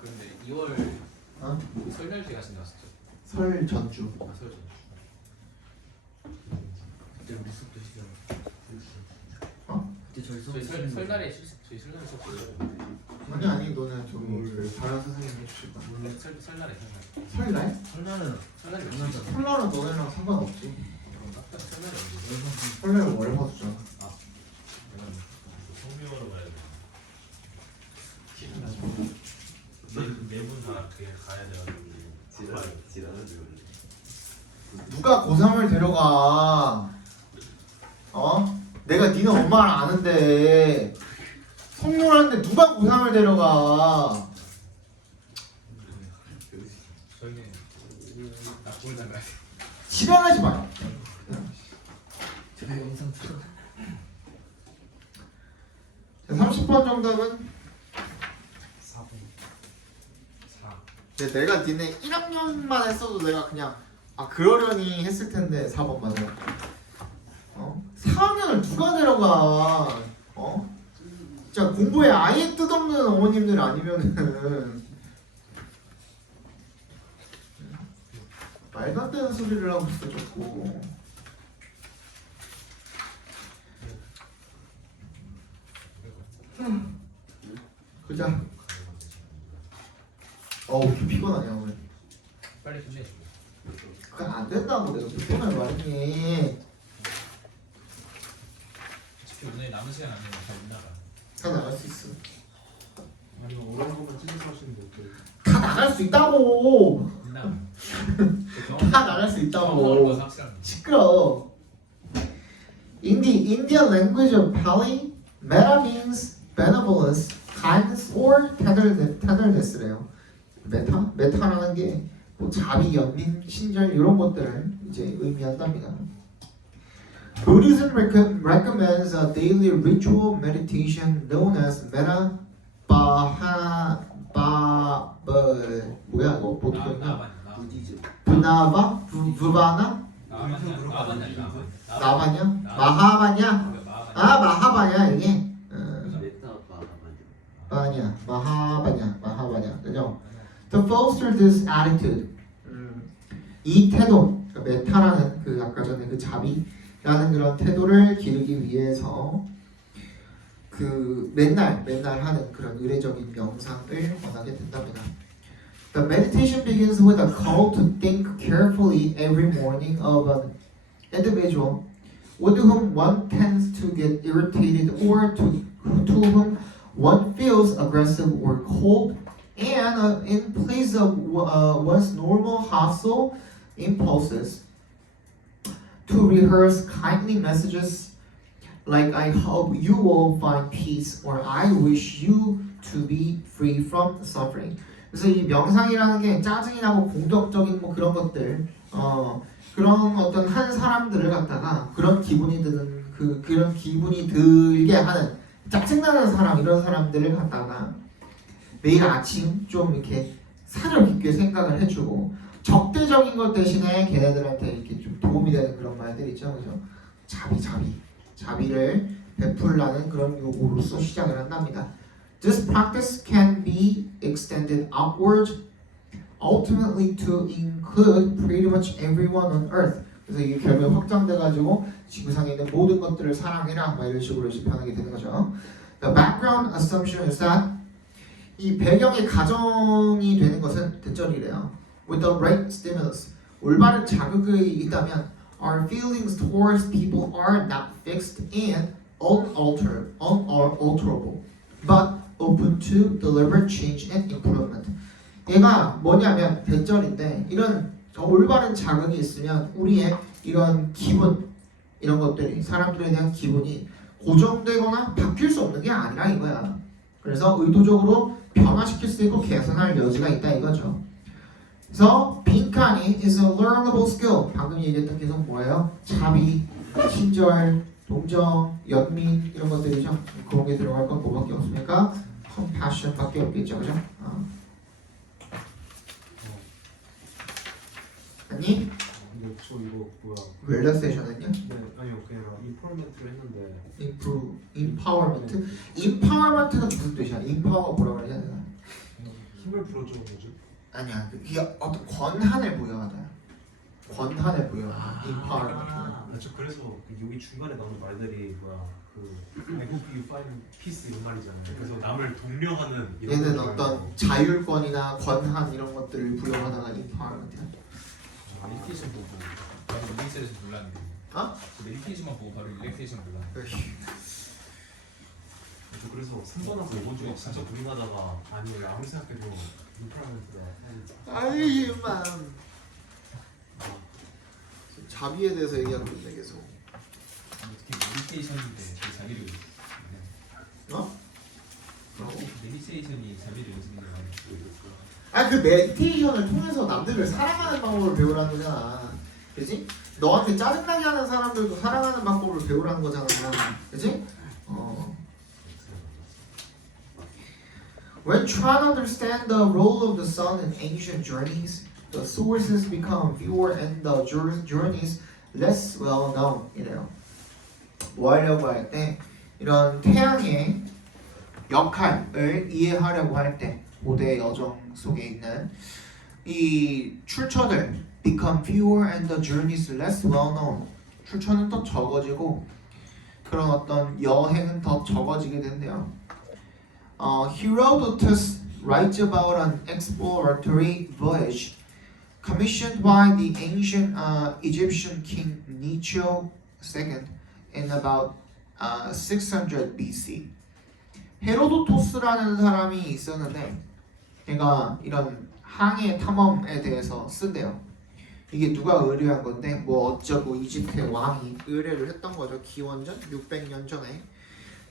그런데 2월 설날 때 가신 나왔었죠? 설 전주. 설 전주. 그때 우리 수업 드시잖아. 그때 저희 수업 저희 드시는 설날에 저희 설날에 수업 들어요. 아니 너네 저기 그 다른 선생님 해주실 거야. 설날에 설날? 설날은 설날에 장난잖아. 설날은 너네랑 상관없지. 설날에 설날은 월화수잖아. 성명으로 가야 돼. 네분 다 그게 가야 돼가지고. 지랄하지 누가 고3을 데려가? 내가 니네 엄마를 아는데 성룡하는데 누가 고3을 데려가? 저희는 나꼴 나가야 돼. 지랄하지 마요. 제가 영상 틀어. 30번 정답은 4번 4 근데 내가 니네 1학년만 했어도 내가 그냥 그러려니 했을 텐데 4번 맞아. 4학년을 누가 데려가? 진짜 공부에 아예 뜻없는 어머님들 아니면은 말도 안 되는 소리를 하고 있어 자꾸. 그자. 왜 피곤하냐 오늘. 빨리 끝내. 그건 안 된다고 내가 몇 번을 말했니. 어차피 오늘 남은 시간 안에 다못 나가. 다 나갈 수 있어. 아니면 어려운 것만 찍어서 하시는데 어때요? 다 나갈 수 있다고. 못 나가. 다 나갈 수 먹을 있다고. 거 확실한. 시끄러. In the Indian language of Pali, metta means benevolence, kindness, or tenderness래요. 메타라는 게 뭐 자비, 연민, 친절 이런 것들을 이제 의미한답니다. Buddhism recommends a daily ritual meditation known as metta 뭐야 이거 보통이냐? 부디즘. 부나바? 부바나? 나바냐? 마하바냐? 마하바냐 이게? 마하바냐 그죠? To foster this attitude, 이 태도, 메타라는 그 아까 전에 그 자비라는 그런 태도를 기르기 위해서 그 맨날 하는 그런 의례적인 명상을 원하게 된답니다. The meditation begins with a call to think carefully every morning of an individual with whom one tends to get irritated or to whom one feels aggressive or cold, and in place of one's normal hostile impulses, to rehearse kindly messages like I hope you will find peace or I wish you to be free from suffering. 그래서 이 명상이라는 게 짜증이 나고 공격적인 뭐 그런 것들 그런 어떤 한 사람들을 갖다가 그런 기분이 드는 그런 기분이 들게 하는 짜증나는 사람 이런 사람들을 갖다가 매일 아침 좀 이렇게 사려있게 생각을 해주고 적대적인 것 대신에 걔네들한테 이렇게 좀 도움이 되는 그런 말들 있죠, 그죠? 자비를 베풀라는 그런 요구로서 시작을 한답니다. This practice can be extended outward, ultimately to include pretty much everyone on earth. 그래서 이게 결국에 확장돼가지고 지구상에 있는 모든 것들을 사랑해라 막 이런 식으로 변하게 되는 거죠. The background assumption is that 이 배경의 가정이 되는 것은 대절이래요. With the right stimulus, 올바른 자극이 있다면 our feelings towards people are not fixed and unalterable, but open to deliberate change and improvement. 얘가 뭐냐면 대절인데 이런 올바른 자극이 있으면 우리의 이런 기분 이런 것들이 사람들에 대한 기분이 고정되거나 바뀔 수 없는 게 아니라 이거야. 그래서 의도적으로 변화시킬 수 있고 개선할 여지가 있다 이거죠. 그래서 빈칸이 is a learnable skill. 방금 얘기했던 계속 뭐예요? 자비, 친절, 동정, 연민 이런 것들이죠. 그런 게 들어갈 건 뭐밖에 없습니까? compassion밖에 없겠죠, 그죠? 아니? 근데 저 이거 뭐야? 릴렉세이션은요? 네, 아니요 그냥 인포먼트를 했는데 empowerment. empowerment가 무슨 뜻이야? empower 뭐라고 해야 되나? 힘을 힘을 불어주는 거지. 아니야. 그게 어떤 권한을 부여하다. 권한을 부여하다. empowerment. 그렇죠. 그래서 여기 중간에 나오는 말들이 뭐야 I hope you find peace 이런 말이잖아요. 그래서 남을 독려하는 이런 얘는 것들 어떤 말고. 자율권이나 권한 이런 것들을 부여하다가 empowerment. 메디테이션 보고 바로 일렉테이션 몰랐는데. 어? 저 메디테이션만 보고 바로 일렉테이션 몰랐는데. 저 그래서 3번하고 5번 중에 진짜 고민하다가 아니 아무리 생각해도 임플란트가 아이만 자비에 대해서 얘기하고 있네 계속. 어떻게 메디테이션인데 그 자비를 어? 메디테이션이 자비를 연습하는 거야. 아 그 메디테이션을 통해서 남들을 사랑하는 방법을 배우라는 거잖아. 그지? 너한테 짜증나게 하는 사람들도 사랑하는 방법을 배우라는 거잖아. 그지? When trying to understand the role of the sun in ancient journeys, the sources become fewer and the journeys less well known. 이래요. 뭐 하려고 할 때 이런 태양의 역할을 이해하려고 할 때 고대 여정 속에 있는 이 출처들 become fewer and the journeys less well known. 출처는 더 적어지고 그런 어떤 여행은 더 적어지게 된대요. Herodotus writes about an exploratory voyage commissioned by the ancient Egyptian king Necho II in about 600 BC. 헤로도토스라는 사람이 있었는데 걔가 이런 항해 탐험에 대해서 쓴대요. 이게 누가 의뢰한 건데 뭐 어쩌고 이집트의 왕이 의뢰를 했던 거죠. 기원전 600년 전에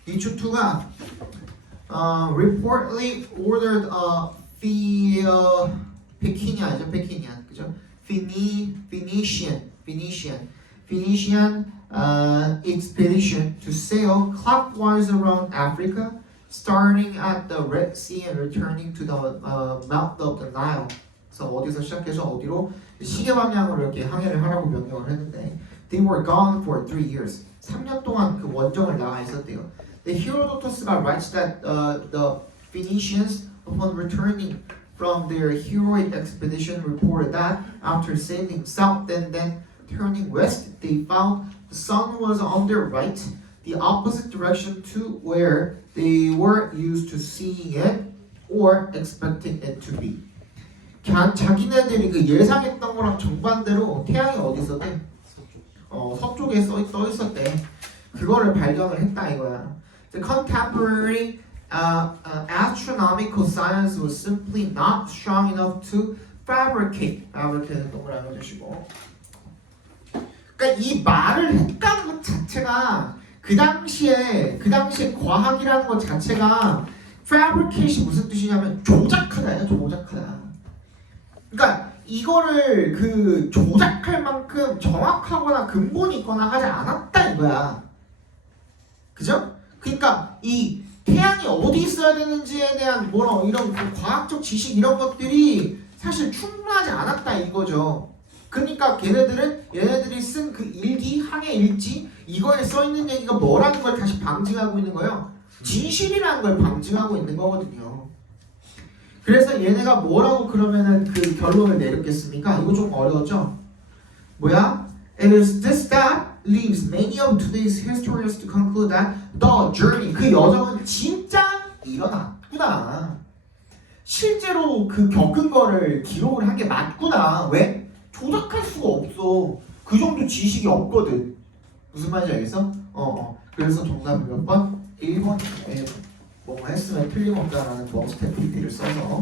니초 II가 reportedly ordered Pekinian, 그죠? Phoenician expedition to sail clockwise around Africa, starting at the Red Sea and returning to the mouth of the Nile. 그래서 어디서 시작해서 어디로 시계 방향으로 이렇게 항해를 하라고 명령을 했는데 they were gone for 3 years. 3년 동안 그 원정을 나가 있었대요. The Herodotus가 writes that the Phoenicians, upon returning from their heroic expedition, reported that after sailing south and then turning west, they found the sun was on their right, the opposite direction to where they were used to seeing it or expecting it to be. 자기네들이 그 예상했던 거랑 정반대로 태양이 어디 있었대? 서쪽에 떠 있었대. 그거를 발견을 했다 이거야. The contemporary astronomical science was simply not strong enough to fabricate. fabricate는 동그라미 해주시고. 그러니까 이 말을 했다는 것 자체가 그 당시에 과학이라는 것 자체가 fabricate이 무슨 뜻이냐면 조작하다예요. 조작하다. 그러니까 이거를 그 조작할 만큼 정확하거나 근본이 있거나 하지 않았다 이거야. 그죠? 그러니까 이 태양이 어디 있어야 되는지에 대한 이런 그 과학적 지식 이런 것들이 사실 충분하지 않았다 이거죠. 그러니까 얘네들이 쓴 그 일기, 항해 일지 이거에 써 있는 얘기가 뭐라는 걸 다시 방증하고 있는 거예요. 진실이라는 걸 방증하고 있는 거거든요. 그래서 얘네가 뭐라고 그러면은 그 결론을 내렸겠습니까? 이거 좀 어려웠죠? 뭐야? It is this that leaves many of today's historians to conclude that the journey, 그 여정은 진짜 일어났구나. 실제로 그 겪은 거를 기록을 한 게 맞구나. 왜? 조작할 수가 없어. 그 정도 지식이 없거든. 무슨 말인지 알겠어? 그래서 정답은 몇 번? 1번. 뭐 했으면 틀림없다라는 머스트 PP를 써서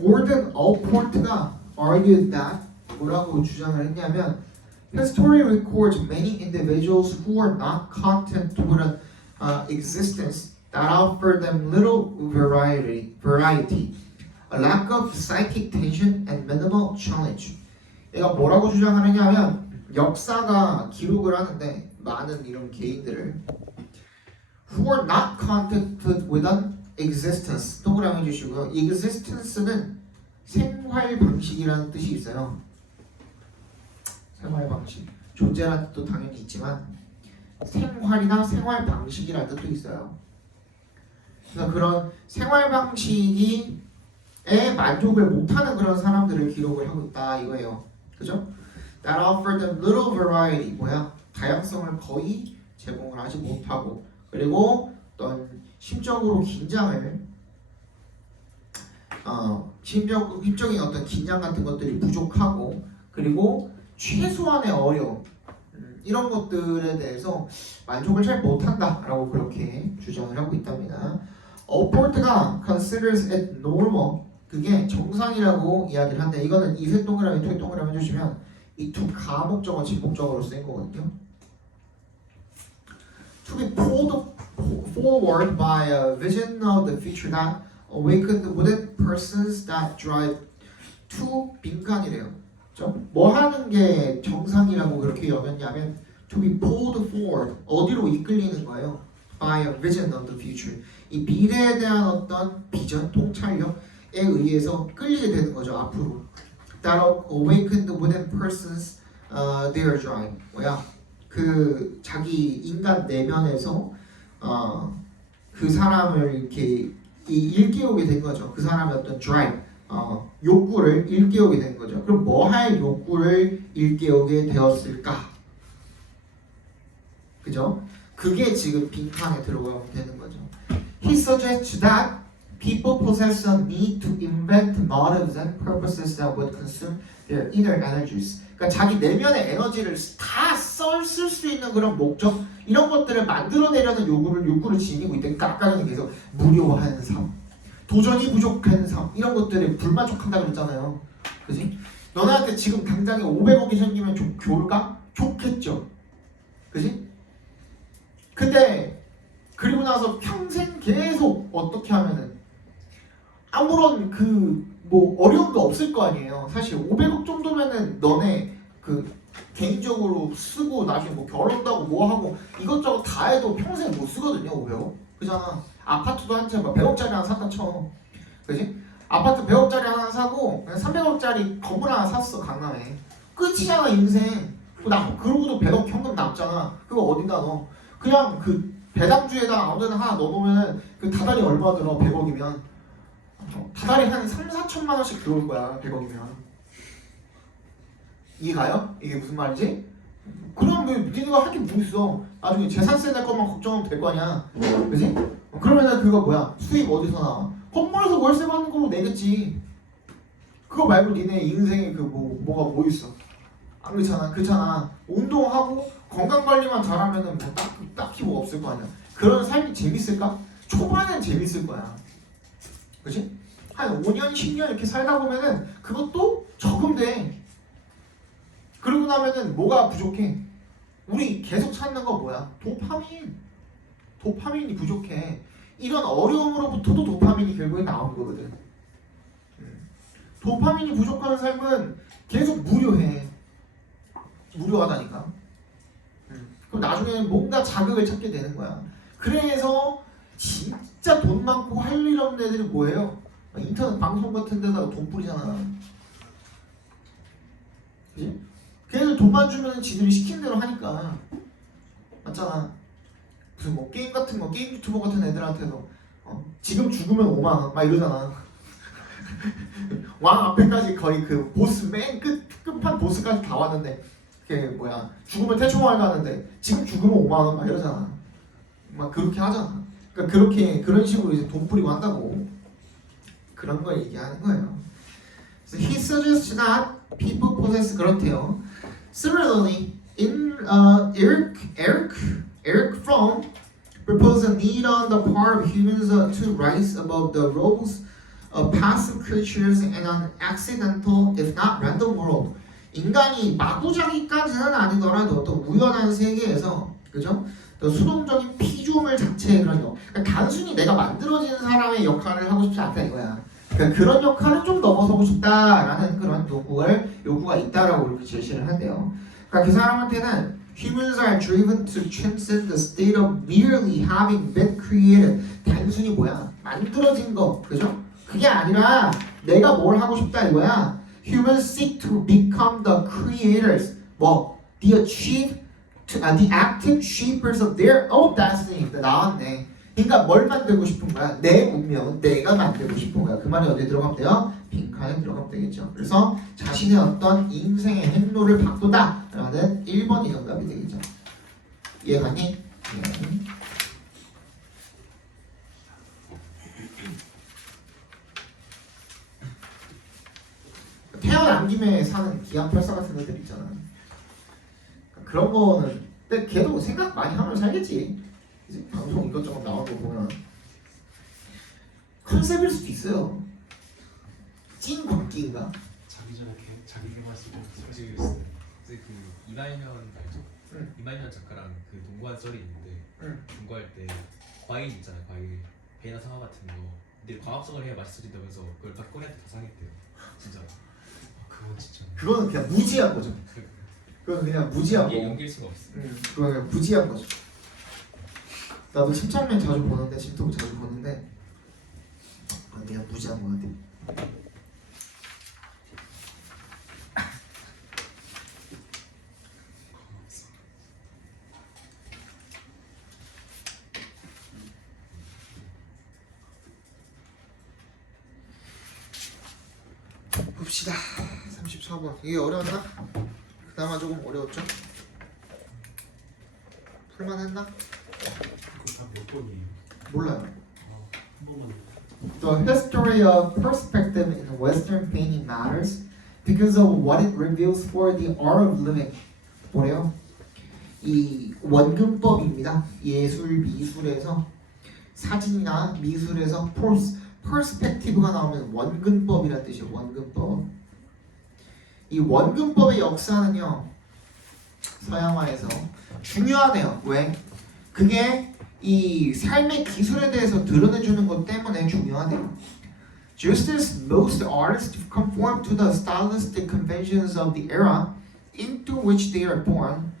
Gordon Allport가 argued that 뭐라고 주장을 했냐면 History records many individuals who are not content with an existence that offer them little variety. a lack of psychic tension and minimal challenge. 얘가 뭐라고 주장하느냐 하면 역사가 기록을 하는데 많은 이런 개인들을 who are not connected with an existence 동그라미 주시고요. existence는 생활 방식이라는 뜻이 있어요. 생활 방식. 존재라는 뜻도 당연히 있지만 생활이나 생활 방식이라는 뜻도 있어요. 그래서 그런 생활 방식에 만족을 못하는 그런 사람들을 기록을 하고 있다 이거예요. 그죠? That offer them little variety 뭐야? 다양성을 거의 제공을 하지 못하고 그리고 어떤 심적으로 긴장을 심적인 어떤 긴장 같은 것들이 부족하고 그리고 최소한의 어려움 이런 것들에 대해서 만족을 잘 못한다라고 그렇게 주장을 하고 있답니다. 어포트가 considers it normal 그게 정상이라고 이야기를 한데 이거는 이색 동그라미 토익 동그라미 해주시면 이 두 가목적어 진목적어로 쓰인 거거든요. To be pulled forward by a vision of the future that awakened within persons that drive to 빈칸이래요. 뭐 하는 게 정상이라고 그렇게 여겼냐면 to be pulled forward 어디로 이끌리는 거예요? By a vision of the future 이 미래에 대한 어떤 비전, 통찰력에 의해서 끌리게 되는 거죠 앞으로. That awakened within persons their drive 뭐야? 그 자기 인간 내면에서 그 사람을 이렇게 일깨우게 된 거죠. 그 사람의 어떤 drive 욕구를 일깨우게 된 거죠. 그럼 뭐 할 욕구를 일깨우게 되었을까? 그죠? 그게 지금 빈칸에 들어가면 되는 거죠. He suggests that people possess a need to invent motives and purposes that would consume their inner energies. 그러니까 자기 내면의 에너지를 다 쓸 수 있는 그런 목적 이런 것들을 만들어내려는 욕구를 지니고 있다. 그러니까 아까 전에 계속 무료한 삶, 도전이 부족한 삶 이런 것들에 불만족한다 그랬잖아요. 그지? 너네한테 지금 당장에 500억이 생기면 좋을까? 좋겠죠. 그지? 근데 그리고 나서 평생 계속 어떻게 하면은 아무런 뭐 어려움도 없을 거 아니에요. 사실 500억 정도면은 너네 개인적으로 쓰고 나중에 뭐 결혼도 하고 뭐 하고 이것저것 다 해도 평생 못 쓰거든요. 500억. 그잖아. 아파트도 한 채 100억짜리 하나 샀다 쳐. 그지? 아파트 100억짜리 하나 사고 그냥 300억짜리 건물 하나 샀어 강남에. 끝이잖아 인생. 그러고도 100억 현금 남잖아. 그거 어디다 넣어? 그냥 배당주에다 아무데나 하나 넣어놓으면 다달이 얼마 들어 100억이면 다달이 한 3, 4천만 원씩 들어올 거야 100억이면. 이해가요? 이게 무슨 말인지? 그럼 니네가 할 게 뭐 있어? 나중에 재산세 낼 것만 걱정하면 될 거 아니야. 그지? 그러면은 그거 뭐야? 수입 어디서 나와? 건물에서 월세 받는 걸로 내겠지. 그거 말고 니네 인생에 뭐가 뭐 있어? 안 그렇잖아. 그렇잖아. 운동하고 건강관리만 잘하면은 뭐 딱히 뭐 없을 거 아니야. 그런 삶이 재밌을까? 초반엔 재밌을 거야. 그치? 한 5년, 10년 이렇게 살다 보면은 그것도 적응돼. 그러고 나면은 뭐가 부족해? 우리 계속 찾는 거 뭐야? 도파민이 부족해. 이런 어려움으로부터도 도파민이 결국에 나온 거거든. 도파민이 부족한 삶은 계속 무료하다니까. 그럼 나중에는 뭔가 자극을 찾게 되는 거야. 그래서 진짜 돈 많고 할 일 없는 애들이 뭐예요? 인터넷 방송 같은 데다가 돈 뿌리잖아. 그치? 걔네들 돈만 주면 지들이 시키는 대로 하니까. 맞잖아. 무슨 뭐 게임 같은 거, 게임 유튜버 같은 애들한테도 지금 죽으면 5만원 막 이러잖아. 왕 앞에까지 거의 보스 맨 끝판 보스까지 다 왔는데 그게 뭐야 죽으면 태초마을 가는데 지금 죽으면 5만원 막 이러잖아. 막 그렇게 하잖아. 그러니까 그런 식으로 이제 돈 뿌리고 한다고 그런 걸 얘기하는 거예요. So he suggests that people possess 그렇대요. Similarly, in Eric Fromm proposed a need on the part of humans to rise above the roles of passive creatures in an accidental, if not random world. 인간이 마구잡이까지는 아니더라도 또 우연한 세계에서 그죠? 또 수동적인 피조물 자체의 그런 그러니까 단순히 내가 만들어진 사람의 역할을 하고 싶지 않다 이거야. 그러니까 그런 역할은 좀 넘어서고 싶다라는 그런 요구가 있다라고 이렇게 제시를 한대요. 그러니까 그 사람한테는 humans are driven to transcend the state of merely having been created. 단순히 뭐야? 만들어진 거, 그죠? 그게 아니라 내가 뭘 하고 싶다 이거야. Humans seek to become the creators. 뭐? The active shapers of their own destiny. 나왔네. 그러니까 뭘 만들고 싶은 거야? 내 운명은 내가 만들고 싶은 거야. 그 말이 어디에 들어가면 돼요? 빈칸에 들어가면 되겠죠. 그래서 자신의 어떤 인생의 행로를 바꾸다 라는 1번이 정답이 되겠죠. 이해가니? 이해가니? 태어난 김에 사는 기안팔사 같은 애들 있잖아. 그런 거는 근데 걔도 생각 많이 하면 살겠지. 이제 방송 이것저것 나오는 거 보면 컨셉일 수도 있어요. 찐 광기인가? 자기 개발서 그 이말년 알죠? 응. 이말년 작가랑 그 농구한 썰이 있는데 응. 농구할 때 과일 있잖아요. 과일 배나 사과 같은 거. 근데 광합성을 해야 맛있어진다면서 그걸 박근혜한테 다 상했대요. 진짜. 그건 진짜 그거는 그냥 무지한 거죠. 그건 그냥 무지한 이게 거. 연기일 수가 없어. 그건 그냥 무지한 거죠. 나도 침착맨 자주 보는데 침투부 자주 보는데 그냥 무지한 거 같아. 봅시다. 34번. 이게 어려웠나? 그나마 조금 어려웠죠? 풀만했나? 그거 다몇 번이에요? 몰라요. 한 번만. The history of perspective in Western painting matters because of what it reveals for the art of living. 뭐래요? 이 원근법입니다. 예술, 미술에서 사진이나 미술에서 퍼스펙티브가 나오면 원근법이란 뜻이에요. 원근법. 이 원근법의 역사는요 서양화에서 중요하네요. 왜? 그게 이 삶의 기술에 대해서 드러내주는 것 때문에 중요하대요. Just as most artists conform to the stylistic conventions of the era into which they are born,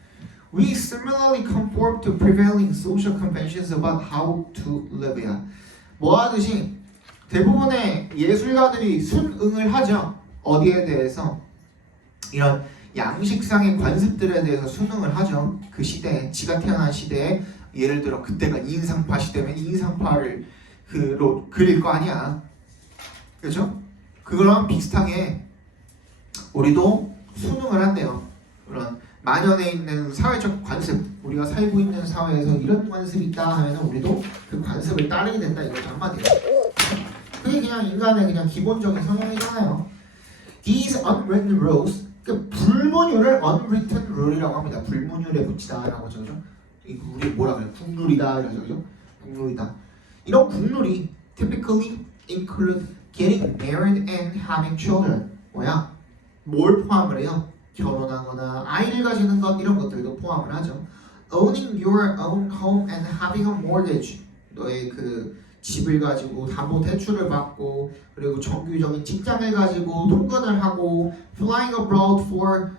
we similarly conform to prevailing social conventions about how to live. 뭐 하듯이 대부분의 예술가들이 순응을 하죠. 어디에 대해서? 이런 양식상의 관습들에 대해서 순응을 하죠. 그 시대에, 지가 태어난 시대에 예를 들어 그때가 인상파 시대면 인상파를 그릴 거 아니야. 그죠? 그거랑 비슷하게 우리도 순응을 한대요. 그런 만연해 있는 사회적 관습, 우리가 살고 있는 사회에서 이런 관습이 있다 하면 우리도 그 관습을 따르게 된다 이거죠. 한마디로. 그게 그냥 인간의 그냥 기본적인 성향이잖아요. These unwritten rules, 그 불문율을 unwritten rule이라고 합니다. 불문율에 붙이다라고 하죠. 우리 뭐라 그래요? 국룰이다 이러죠. 그죠? 국룰이다. 이런 국룰이 typically include getting married and having children. 뭐야? 뭘 포함을 해요? 결혼하거나 아이를 가지는 것 이런 것들도 포함을 하죠. Owning your own home and having a mortgage. 너의 그 집을 가지고 담보 대출을 받고 그리고 정규적인 직장을 가지고 통근을 하고 flying abroad for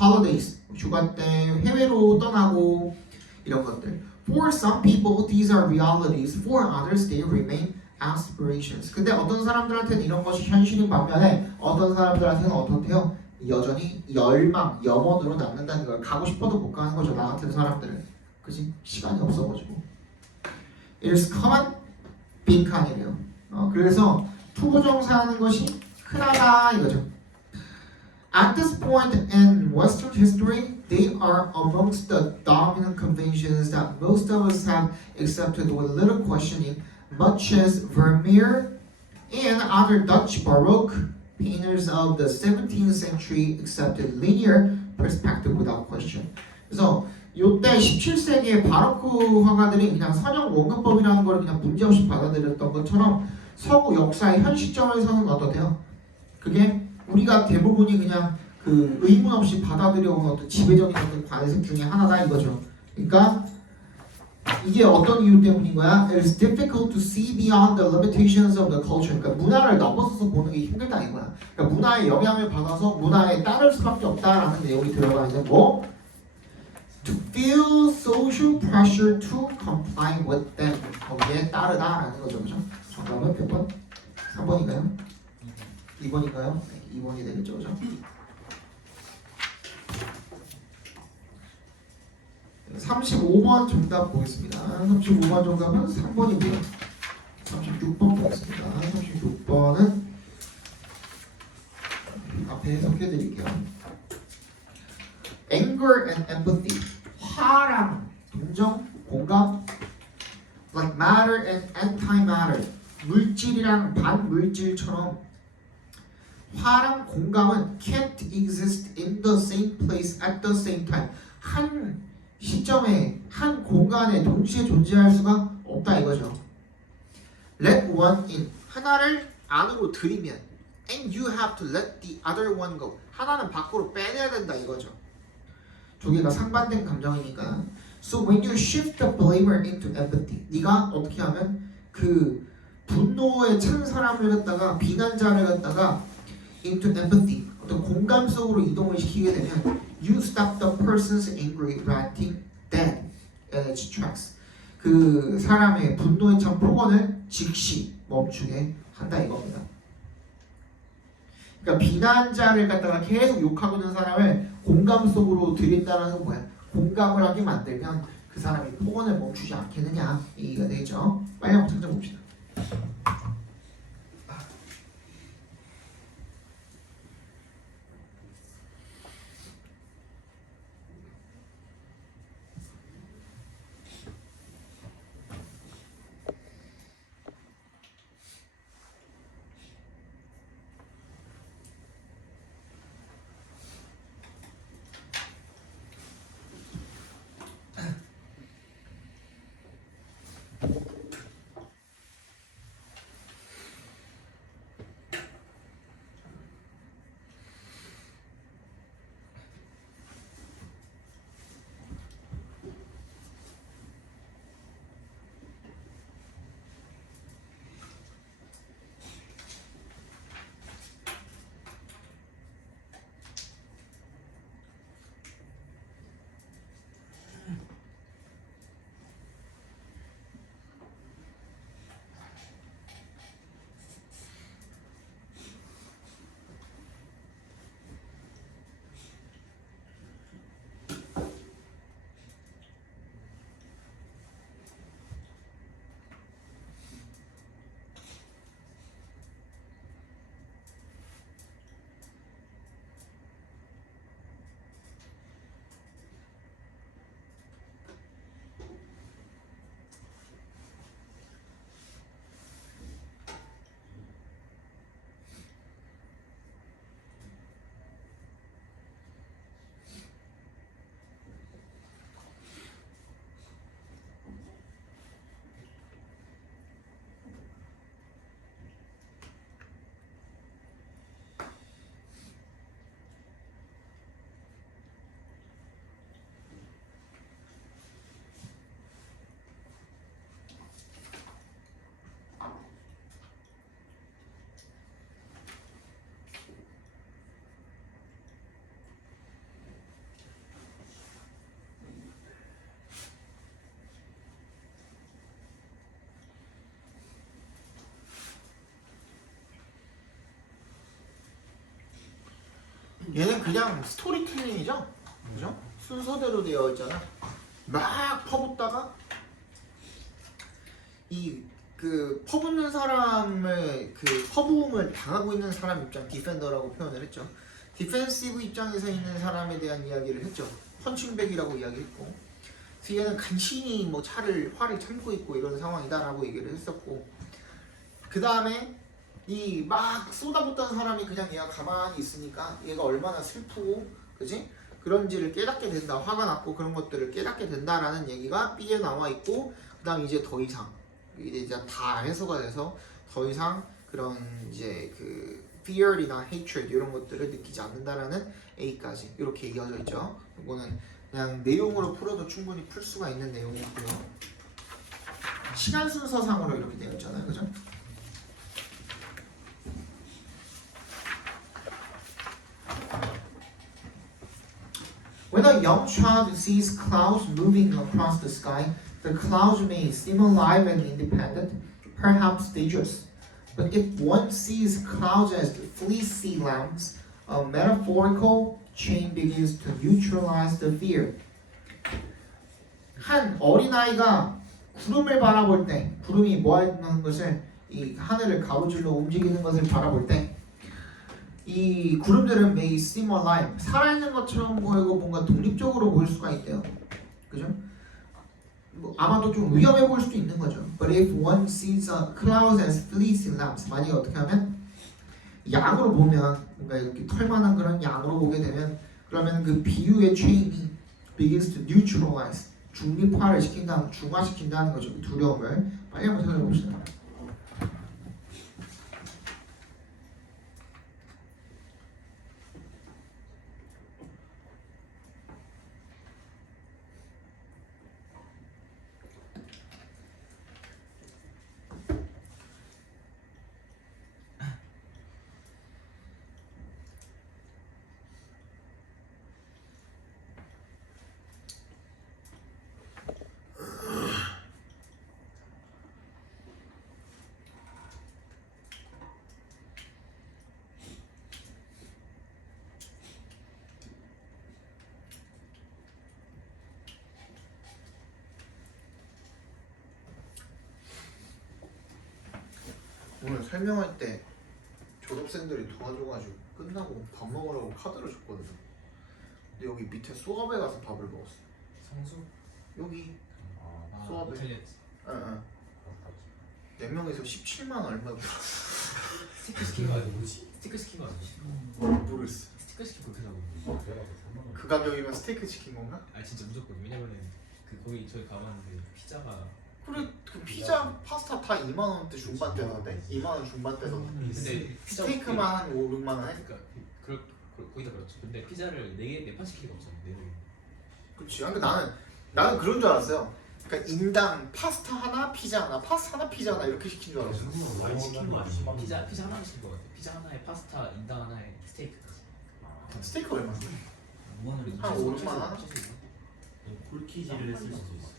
holidays. 휴가 때 해외로 떠나고 이런 것들. For some people, these are realities. For others, they remain aspirations. 근데 어떤 사람들한테는 이런 것이 현실인 반면에 어떤 사람들한테는 어떻대요? 여전히 열망, 염원으로 남는다는 걸 가고 싶어도 못 가는 거죠. 나 같은 사람들은. 그치? 시간이 없어가지고. It is common, 빈칸이래요. 그래서 투부정사하는 것이 흔하다 이거죠. At this point in Western history, they are amongst the dominant conventions that most of us have accepted with little questioning, much as Vermeer and other Dutch Baroque painters of the 17th century accepted linear perspective without question. 그래서 이때 17세기의 바로크 화가들이 그냥 선형 원근법이라는 걸 그냥 문제없이 받아들였던 것처럼 서구 역사의 현 시점에서는 어떠세요? 그게 우리가 대부분이 그냥 그 의문 없이 받아들여온 어떤 지배적인 어떤 관습 중에 하나다 이거죠. 그러니까 이게 어떤 이유 때문인 거야? It is difficult to see beyond the limitations of the culture. 그러니까 문화를 넘어서서 보는 게 힘들다 이거야. 그러니까 문화의 영향을 받아서 문화에 따를 수밖에 없다라는 내용이 들어가 있는 거. To feel social pressure to comply with them. 거기에 따르다라는 거죠, 그죠? 정답은 몇 번? 3번인가요? 2번인가요? 2번이 되겠죠, 그죠? 35번 정답 보겠습니다. 35번 정답은 3번이고요. 36번 보겠습니다. 36번은 앞에 해석해 드릴게요. Anger and empathy. 화랑, 동정, 공감. Like matter and antimatter. 물질이랑 반물질처럼 화랑 공감은 can't exist in the same place at the same time. 한 시점에 한 공간에 동시에 존재할 수가 없다 이거죠. Let one in. 하나를 안으로 들이면 and you have to let the other one go. 하나는 밖으로 빼내야 된다 이거죠. 두 개가 상반된 감정이니까. So when you shift the blamer into empathy, 네가 어떻게 하면 그 분노에 찬 사람을 갖다가 비난자를 갖다가 into empathy, 어떤 공감 속으로 이동을 시키게 되면 you stop the person's angry ranting dead in its tracks. 그 사람의 분노에 찬 폭언을 즉시 멈추게 한다 이겁니다. 그러니까 비난자를 갖다가 계속 욕하고 있는 사람을 공감 속으로 들인다는 건 뭐야? 공감을 하게 만들면 그 사람이 폭언을 멈추지 않겠느냐 얘기가 되죠. 빨리 한번 찾아봅시다. 얘는 그냥 스토리텔링이죠, 그죠? 순서대로 되어 있잖아. 막 퍼붓다가 이 그 퍼붓는 사람을 그 퍼부음을 당하고 있는 사람 입장 디펜더라고 표현을 했죠. 디펜시브 입장에서 있는 사람에 대한 이야기를 했죠. 펀칭백이라고 이야기했고 뒤에는 간신히 뭐 화를 참고 있고 이런 상황이다라고 얘기를 했었고 그 다음에 이 막 쏟아붓던 사람이 그냥 얘가 가만히 있으니까 얘가 얼마나 슬프고 그지? 그런지를 깨닫게 된다. 화가 났고 그런 것들을 깨닫게 된다라는 얘기가 B에 나와 있고 그 다음 이제 더 이상 이제 다 해소가 돼서 더 이상 그런 이제 그 fear이나 hatred 이런 것들을 느끼지 않는다라는 A까지 이렇게 이어져 있죠. 이거는 그냥 내용으로 풀어도 충분히 풀 수가 있는 내용이고요. 시간 순서상으로 이렇게 되어 있잖아요, 그죠? When a young child sees clouds moving across the sky, the clouds may seem alive and independent, perhaps dangerous. But if one sees clouds as fleecy lambs, a metaphorical chain begins to neutralize the fear. 한 어린아이가 구름을 바라볼 때, 구름이 뭐 하는 것을 이 하늘을 가로질러 움직이는 것을 바라볼 때, 이 구름들은 may seem alive, 살아있는 것처럼 보이고 뭔가 독립적으로 보일 수가 있대요. 그죠? 뭐 아마도 좀 위험해 보일 수도 있는 거죠. But if one sees clouds as fleecy lambs, 만약에 어떻게 하면 양으로 보면 뭔가 이렇게 털만한 그런 양으로 보게 되면 그러면 그 비유의 chain이 begins to neutralize, 중립화를 시킨다, 중화시킨다는 거죠. 그 두려움을 빨리 한번 생각해 봅시다. 오늘 설명할 때 졸업생들이 도와줘가지고 끝나고 밥 먹으라고 카드를 줬거든요. 근데 여기 밑에 수업에 가서 밥을 먹었어. 성수? 여기 아, 수업에. 이탈리아 응. 4명이서 17만 얼마 들어. 스티커 시킨 거 아니야? 뭐지? 스티커 시킨 거 아니야? 모르겠어. 스티커 시키고 그렇게 하고. 그 가격이면 스테이크 치킨 건가? 아 진짜 무조건. 왜냐면은 그 거기 저희 가봤는데 피자가 그래 그 피자, 파스타 다 2만 원대 중반대던데. 2만 원 중반대도. 근데 피자 스테이크만 한 5, 6만 원 해? 그러니까 거의 다 그렇죠. 근데 피자를 4판 시키는 거 없잖아. 4개. 그치. 그러니까 나는 그런 줄 알았어요. 그러니까 인당 파스타 하나, 피자 하나, 파스타 하나, 피자 하나 이렇게 시킨 줄 알았어. 많이 시킨 거 아니야? 피자 하나 시킨 거 같아. 피자 하나에 파스타, 인당 하나에 스테이크까지. 스테이크 얼마인데? 한 최소 5, 6만 원? 최소. 콜키지를 했을 수도 있어.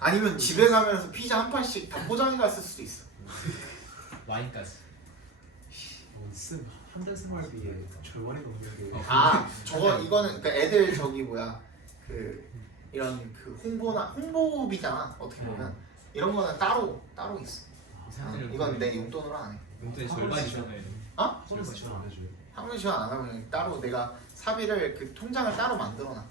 아니면 집에 가면서 피자 한 판씩 다 포장해 갔을 수도 있어. 와인까지. 한달 생활비에 절반이 넘는 게. 아 저거 이거는 그러니까 애들 저기 뭐야 그 이런 그 홍보비잖아 어떻게 보면 이런 거는 따로 있어. 이건 내 용돈으로 안 해. 용돈의 절반이 잖아요. 어? 학원에서 지원 안 해줘요? 학원 지원 안 하고 그냥 따로 내가 사비를 그 통장을 따로 만들어놔.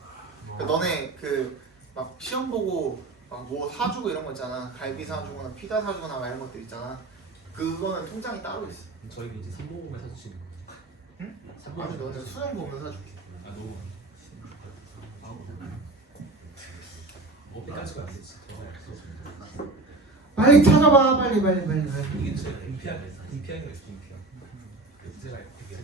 그러니까 너네 그 막 시험 보고 막 뭐 사주고 이런 거 있잖아. 갈비 사주거나 피자 사주거나 막 이런 것들 있잖아. 그거는 통장이 따로 있어. 저희는 이제 삼보공을 사주시는 거예요. 응? 삼보공. 아니 너는 수능 보면 사줄게. 아 너무. 어디까지가 안 되지. 빨리 찾아봐 빨리. 이게 제 등피하는 거예요. 등피하. 제가 되게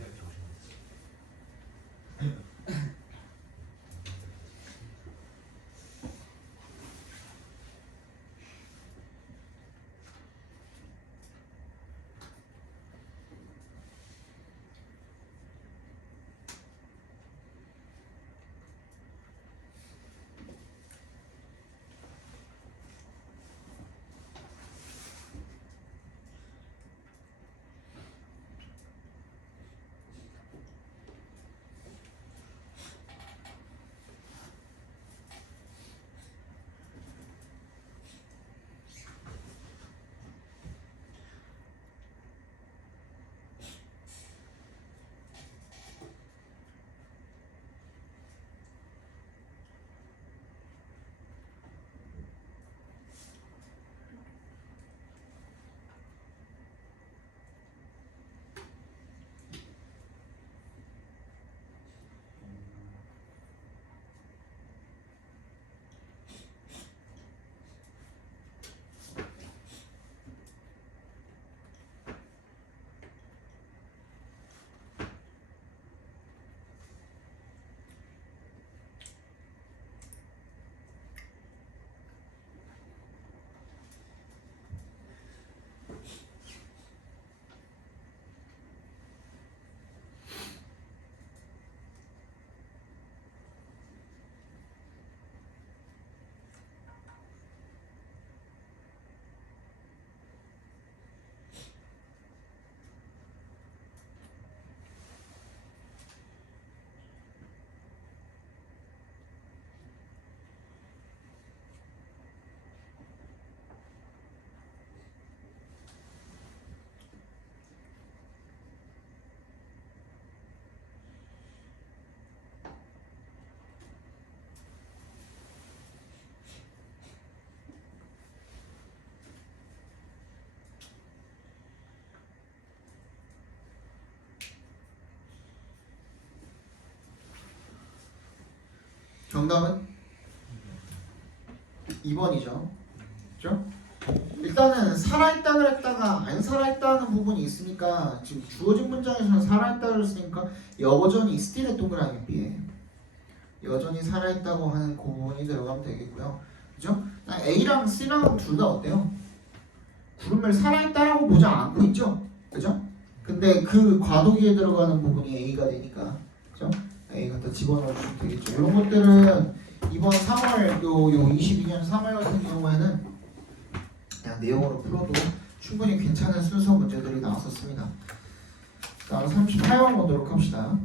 정답은 2번이죠. 그죠? 일단은 살아있다 그랬다가 안 살아있다는 부분이 있으니까 지금 주어진 문장에서는 살아있다 그랬으니까 여전히 still의 동그라미 B에 여전히 살아있다고 하는 그 부분이 들어가면 되겠고요. 그죠? A랑 C랑 둘 다 어때요? 구름을 살아있다라고 보장 않고 있죠? 그죠? 근데 그 과도기에 들어가는 부분이 A가 되니까 그죠? A 갖다 집어넣어주시면 되겠죠. 이런 것들은 이번 3월 요 22년 3월 같은 경우에는 그냥 내용으로 풀어도 충분히 괜찮은 순서 문제들이 나왔었습니다. 다음 38번 보도록 합시다.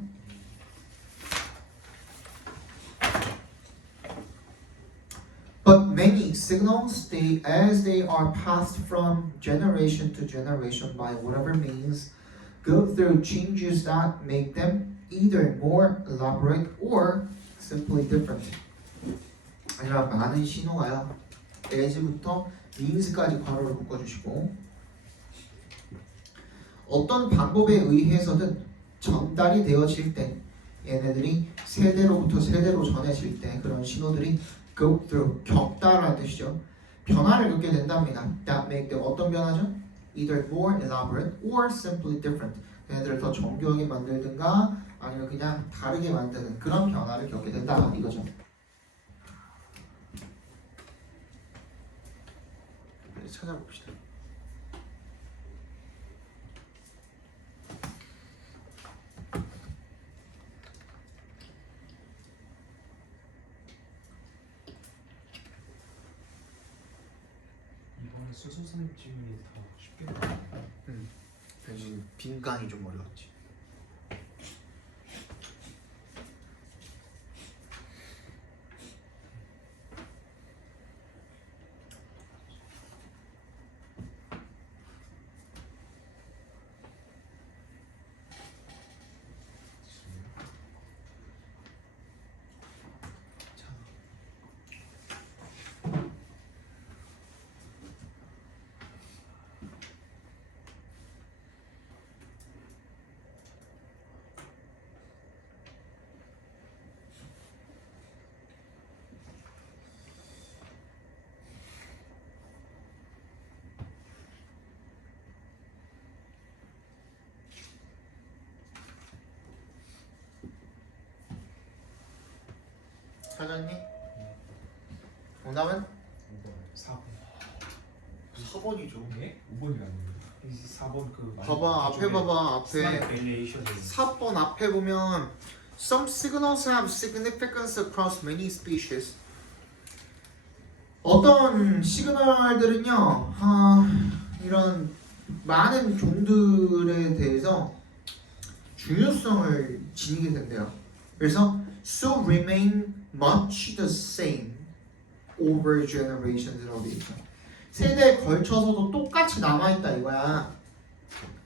But many signals, as they are passed from generation to generation by whatever means, go through changes that make them either more elaborate or simply different. 아니라 많은 신호가요. as부터 means까지 괄호를 묶어주시고 어떤 방법에 의해서든 전달이 되어질 때 얘네들이 세대로부터 세대로 전해질 때 그런 신호들이 go through 겪다라는 뜻이죠. 변화를 겪게 된답니다. That make them 어떤 변화죠? Either more elaborate or simply different. 얘네들을 더 정교하게 만들든가 아니면 그냥 다르게 만드는 그런 변화를 겪게 된다 이거죠. 찾아봅시다. 이번에 수수 선생님 질문이 다 쉽게 나왔네. 대신 빈칸이 좀 어려웠지. 찾았니? 정답은 4번. 4번이죠. 네? 5번이라는 4번 그 봐봐 앞에 봐봐 앞에 베리에이션 4번 앞에 보면 Some signals have significance across many species. 어떤 시그널들은요 이런 많은 종들에 대해서 중요성을 지니게 된대요. 그래서 so remain much the same over generations라고 돼 있죠. 세대에 걸쳐서도 똑같이 남아있다 이거야.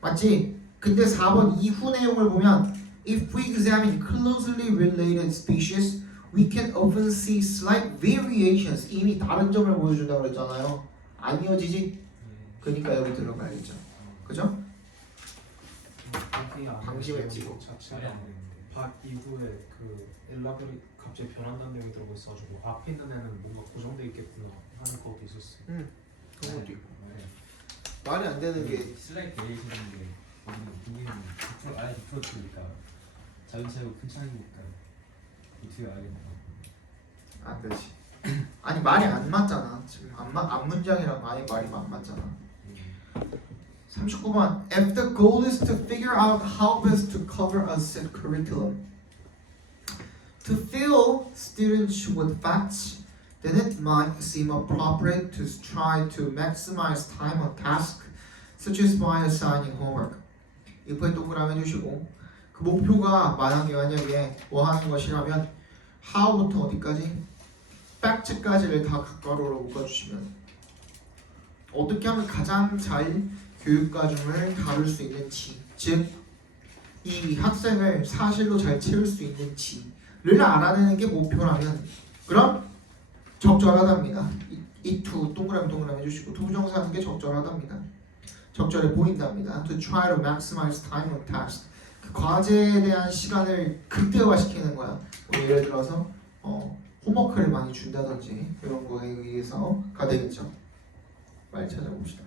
맞지? 근데 4번 이후 내용을 보면 If we examine closely related species, we can often see slight variations. 이미 다른 점을 보여준다고 그랬잖아요. 안 이어지지? 그러니까 여기 들어가야겠죠. 그죠? 방심을 찍고. 자체가 박 이후에 그 엘라벨이 갑자기 변한다는 내용이 들어가 있어가지고 앞에 있는 애는 뭔가 고정돼 있겠구나 하는 것도 있었어요. 그런 것도 있고. 네. 말이 안 되는 게 슬라이드 베리에이션인데 거기는 분기는 100% 아예 100%니까 작은 차이고 큰 차이니까 어떻게 알겠나? 안 되지. 아니 말이 안 맞잖아. 지금 앞 문장이랑 아예 말이 안 맞잖아. 39번. If the goal is to figure out how best to cover a set curriculum, to fill students with facts, then it might seem appropriate to try to maximize time on task, such as by assigning homework. if에 동그라미 해주시고 그 목표가 만약에 뭐 하는 것이라면 how부터 어디까지? fact까지를 다 각괄호로 묶어주시면 어떻게 하면 가장 잘 교육 과정을 다룰 수 있는지, 즉 이 학생을 사실로 잘 채울 수 있는지를 알아내는 게 목표라면 그럼 적절하답니다. 이 투 동그라미 해주시고 투부정사하는 게 적절하답니다. 적절해 보인답니다. To try to maximize time on task. 그 과제에 대한 시간을 극대화시키는 거야. 예를 들어서 홈워크를 많이 준다든지 이런 거에 의해서가 되겠죠. 빨리 찾아봅시다.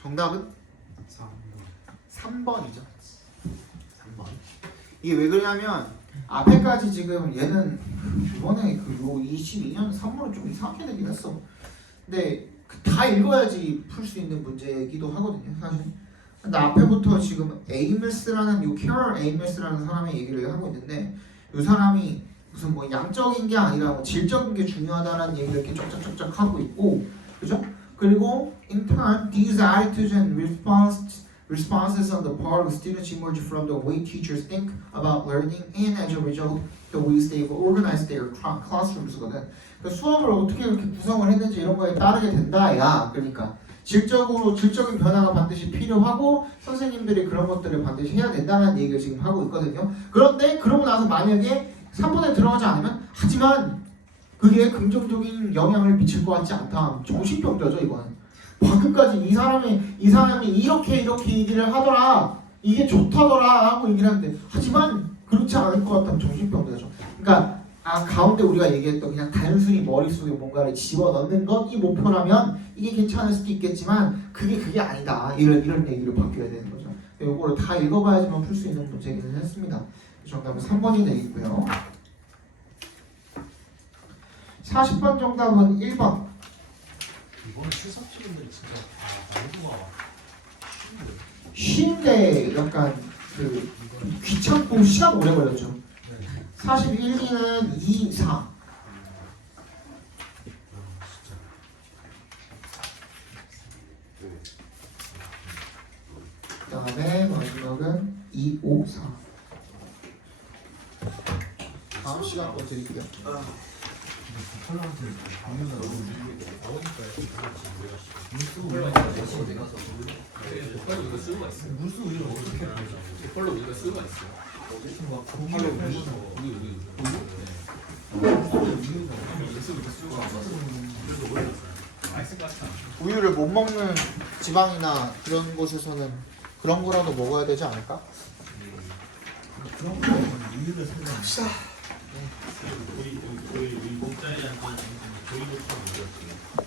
정답은 3번이죠. 3번. 이게 왜 그러냐면 앞에까지 지금 얘는 이번에 그요 22년 3번은 좀 이상하게 되긴 했어. 근데 다 읽어야지 풀 수 있는 문제이기도 하거든요, 사실. 근데 앞에부터 지금 에이밀스라는 요 캐럴 에이밀스라는 사람의 얘기를 하고 있는데 이 사람이 무슨 뭐 양적인 게 아니라 뭐 질적인 게 중요하다라는 얘기를 이렇게 쩍쩍쩍쩍 하고 있고, 그죠? 그리고 in turn, these attitudes and responses on the part of students emerge from the way teachers think about learning and as a result, the ways they've organized their classrooms거든. 그러니까 수업을 어떻게 이렇게 구성을 했는지 이런 거에 따르게 된다야. 그러니까 질적인 변화가 반드시 필요하고 선생님들이 그런 것들을 반드시 해야 된다는 얘기를 지금 하고 있거든요. 그런데 그러고 나서 만약에 3번에 들어가지 않으면 하지만 그게 긍정적인 영향을 미칠 것 같지 않다. 정신병자죠 이거는. 방금까지 이 사람이 이렇게 얘기를 하더라. 이게 좋다더라 하고 얘기를 하는데 하지만 그렇지 않을 것 같다면 정신병자죠. 그러니까 가운데 우리가 얘기했던 그냥 단순히 머릿속에 뭔가를 집어넣는 것이 목표라면 이게 괜찮을 수도 있겠지만 그게 아니다. 이런 얘기를 바뀌어야 되는 거죠. 이거를 다 읽어봐야지만 풀 수 있는 문제기는 했습니다. 정답은 3번이 되겠고요. 40번 정답은 1번. 이번에 실사팀들이 진짜 난이도가 쉬운데. 쉬운데 약간 그 귀찮고 시간 오래 걸렸죠. 41기는 2, 4. 그 다음에 마지막은 2, 5, 4. 다음 시간 거 드릴게요. 폴로 이거 수요가 있어요. 무슨 우리가 어떻게 알죠? 폴로 이거 수요가 있어요. 폴로 우유를 못 먹는 지방이나 그런 곳에서는 그런 거라도 먹어야 되지 않을까? 그런 거 우유를 사면 갑시다. 우리 뒷자리한테 조이고 좀 이겼어요.